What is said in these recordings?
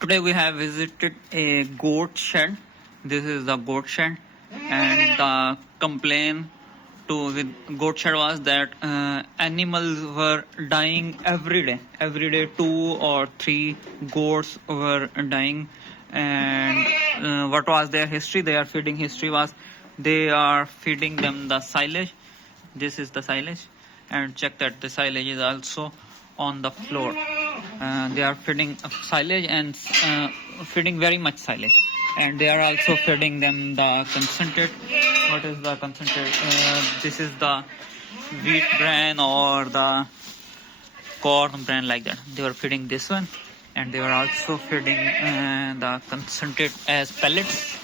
Today we have visited a goat shed. This is the goat shed, and the complaint to with goat shed was that animals were dying every day. Every day, 2 or 3 goats were dying. And what was their history? Their feeding history was they are feeding them the silage. This is the silage, and check that the silage is also on the floor. They are feeding silage and feeding very much silage, and they are also feeding them the concentrate. What is the concentrate? This is the wheat bran or the corn bran, like that. They were feeding this one, and they were also feeding the concentrate as pellets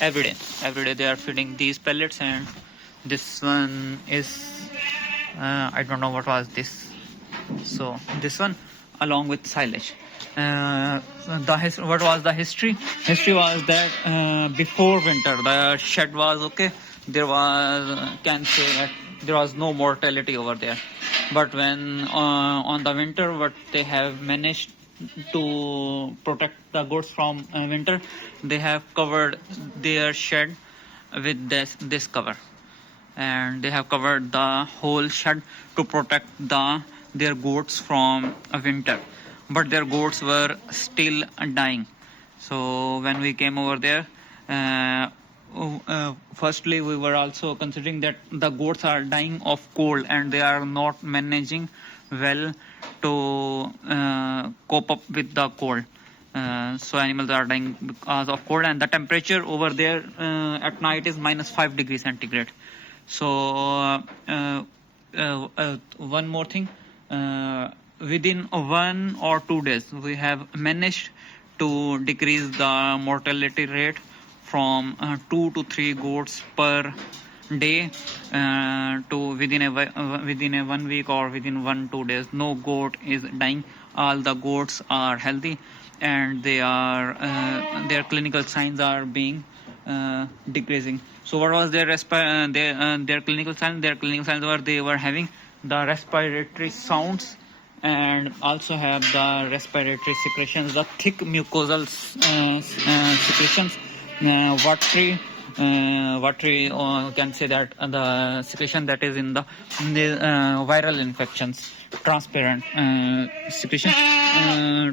every day. Every day they are feeding these pellets, and this one is I don't know what was this. So this one along with silage. What was the history? History was that before winter the shed was okay. There was can say that there was no mortality over there. But when on the winter, what they have managed to protect the goats from winter, they have covered their shed with this cover, and they have covered the whole shed to protect their goats from winter. But their goats were still dying. So when we came over there, firstly we were also considering that the goats are dying of cold and they are not managing well to cope up with the cold. So animals are dying because of cold, and the temperature over there at night is -5 degrees centigrade. So one more thing, within 1 or 2 days we have managed to decrease the mortality rate from 2 to 3 goats per day to within a 1 week, or within 1-2 days no goat is dying. All the goats are healthy, and they are their clinical signs are being decreasing. So what was their their clinical signs? Their clinical signs were they were having the respiratory sounds, and also have the respiratory secretions, the thick mucosal secretions, watery, can say that the secretion that is in the viral infections, transparent secretion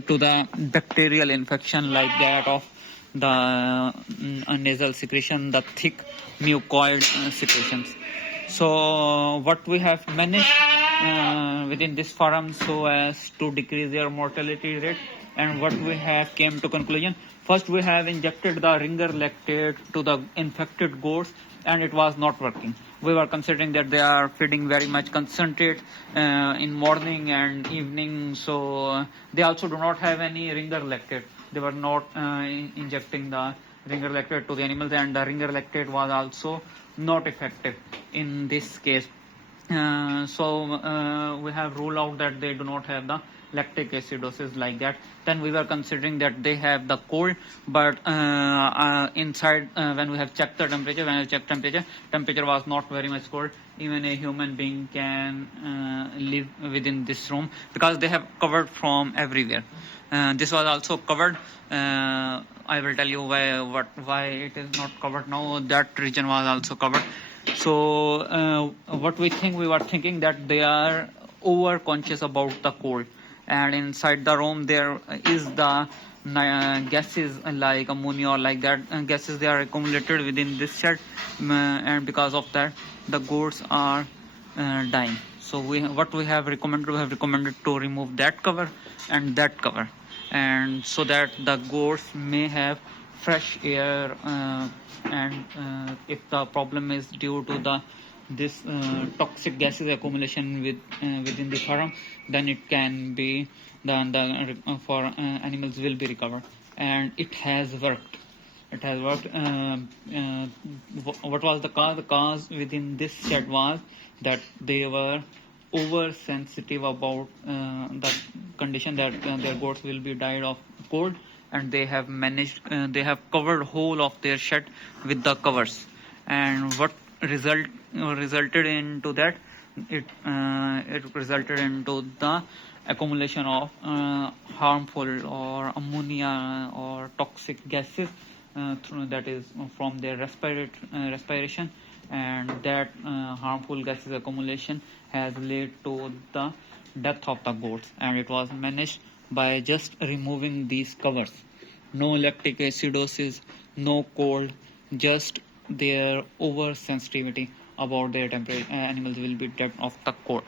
to the bacterial infection, like that of the nasal secretion, the thick mucoid secretions. So what we have managed within this forum so as to decrease their mortality rate, and what we have came to conclusion. First, we have injected the ringer lactate to the infected goats, and it was not working. We were considering that they are feeding very much concentrate in morning and evening, so they also do not have any ringer lactate. They were not injecting the ringer lactate to the animals, and the ringer lactate was also not effective in this case. So we have ruled out that they do not have the lactic acidosis, like that. Then we were considering that they have the cold, but inside when we have checked the temperature, temperature was not very much cold. Even a human being can live within this room, because they have covered from everywhere. This was also covered. I will tell you why it is not covered now. That region was also covered. So what we were thinking that they are over conscious about the cold, and inside the room there is the gases like ammonia or like that gases, they are accumulated within this shed, and because of that the goats are dying. So what we have recommended to remove that cover and that cover, and so that the goats may have fresh air, and if the problem is due to this toxic gases accumulation within the farm, then it can be for animals will be recovered, and it has worked. What was the cause? The cause within this shed was that they were oversensitive about the condition that their goats will be died of cold, and they have covered whole of their shed with the covers. And what resulted into that, it resulted into the accumulation of harmful or ammonia or toxic gases that is from their respiration, and that harmful gases accumulation has led to the death of the goats, and it was managed by just removing these covers. No lactic acidosis, no cold, just their oversensitivity about their temperature. Animals will be dead of the cold.